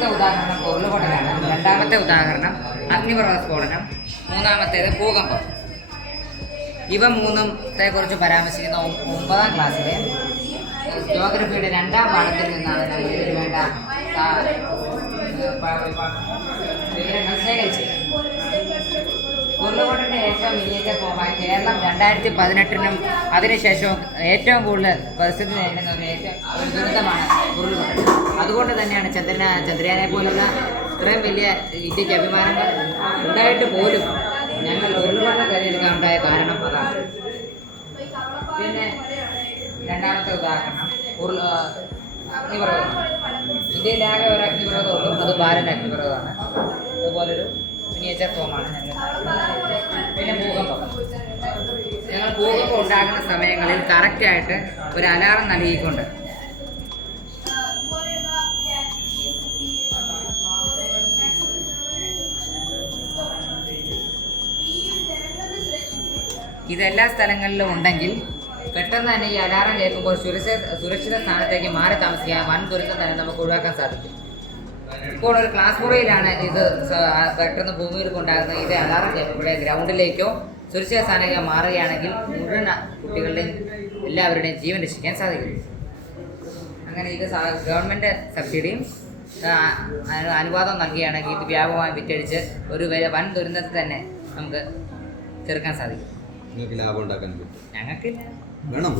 ആദ്യത്തെ ഉദാഹരണം ഉരുളുപൊട്ടലാണ്, രണ്ടാമത്തെ ഉദാഹരണം അഗ്നിപർവ്വത സ്ഫോടനം, മൂന്നാമത്തേത് ഭൂകമ്പം. ഇവ മൂന്നത്തെ കുറിച്ച് പരാമർശിക്കുന്ന 9ാം ക്ലാസ്സിലെ ജോഗ്രഫിയുടെ 2ാം പാഠത്തിൽ നിന്നാണ് ഞാൻ ഇതിന് വേണ്ട വിവരങ്ങൾ ശേഖരിച്ചത്. ഉരുളുപൊട്ടലിന്റെ ഏറ്റവും മിനിയേച്ചർ ഫോമായി കേരളം 2018 അതിനുശേഷവും ഏറ്റവും കൂടുതൽ പരിസ്ഥിതി നേരിടുന്ന ഒരു ദുരന്തമാണ് ഉരുളുപൊട്ടൽ. അതുകൊണ്ട് തന്നെയാണ് ചന്ദ്രയാനെ പോലുള്ള ഇത്രയും വലിയ ഇന്ത്യക്ക് അഭിമാനങ്ങൾ ഉണ്ടായിട്ട് പോലും ഞങ്ങൾ ഉരുളുപൊട്ടൽ തിരഞ്ഞെടുക്കാൻ ഉണ്ടായ കാരണം അതാണ്. പിന്നെ രണ്ടാമത്തെ ഉദാഹരണം അഗ്നിപർവ്വതം. ഇന്ത്യയിലാകെ ഒരു അഗ്നിപർവ്വതമുള്ളൂ, അത് ബാലൻ്റെ അഗ്നിപർവ്വതമാണ്. അതുപോലൊരു മിനിയേച്ചർ ഫോമാണ് ഞങ്ങൾ. പിന്നെ ഭൂകമ്പം. ഞങ്ങൾ ഭൂകമ്പം ഉണ്ടാകുന്ന സമയങ്ങളിൽ കറക്റ്റായിട്ട് ഒരു അലാറം നൽകിക്കൊണ്ട് ഇതെല്ലാ സ്ഥലങ്ങളിലും ഉണ്ടെങ്കിൽ പെട്ടെന്ന് തന്നെ ഈ അലാറം കേൾക്കുമ്പോൾ സുരക്ഷിത സ്ഥാനത്തേക്ക് മാറി താമസിക്കാൻ വൻ ദുരന്തം തന്നെ നമുക്ക് ഒഴിവാക്കാൻ സാധിക്കും. ഇപ്പോൾ ഒരു ക്ലാസ് മുറിയിലാണ് ഇത് പെട്ടെന്ന് ഭൂമിയിലേക്ക് ഉണ്ടാകുന്നത്. ഇത് അലാറം കേൾക്കുമ്പോഴേ ഗ്രൗണ്ടിലേക്കോ സുരക്ഷിത സ്ഥാനത്തേക്കോ മാറുകയാണെങ്കിൽ മുഴുവൻ കുട്ടികളുടെയും എല്ലാവരുടെയും ജീവൻ രക്ഷിക്കാൻ സാധിക്കും. അങ്ങനെ ഇത് ഗവൺമെൻറ് സബ്സിഡിയും അനുവാദം നൽകുകയാണെങ്കിൽ ഇത് വ്യാപകമായി വിറ്റഴിച്ച് ഒരു വൻ ദുരന്തത്തെ തന്നെ നമുക്ക് ചെറുക്കാൻ സാധിക്കും. നിങ്ങൾക്ക് ലാഭം ഉണ്ടാക്കാൻ പറ്റും. ഞങ്ങൾക്കില്ല. വേണം.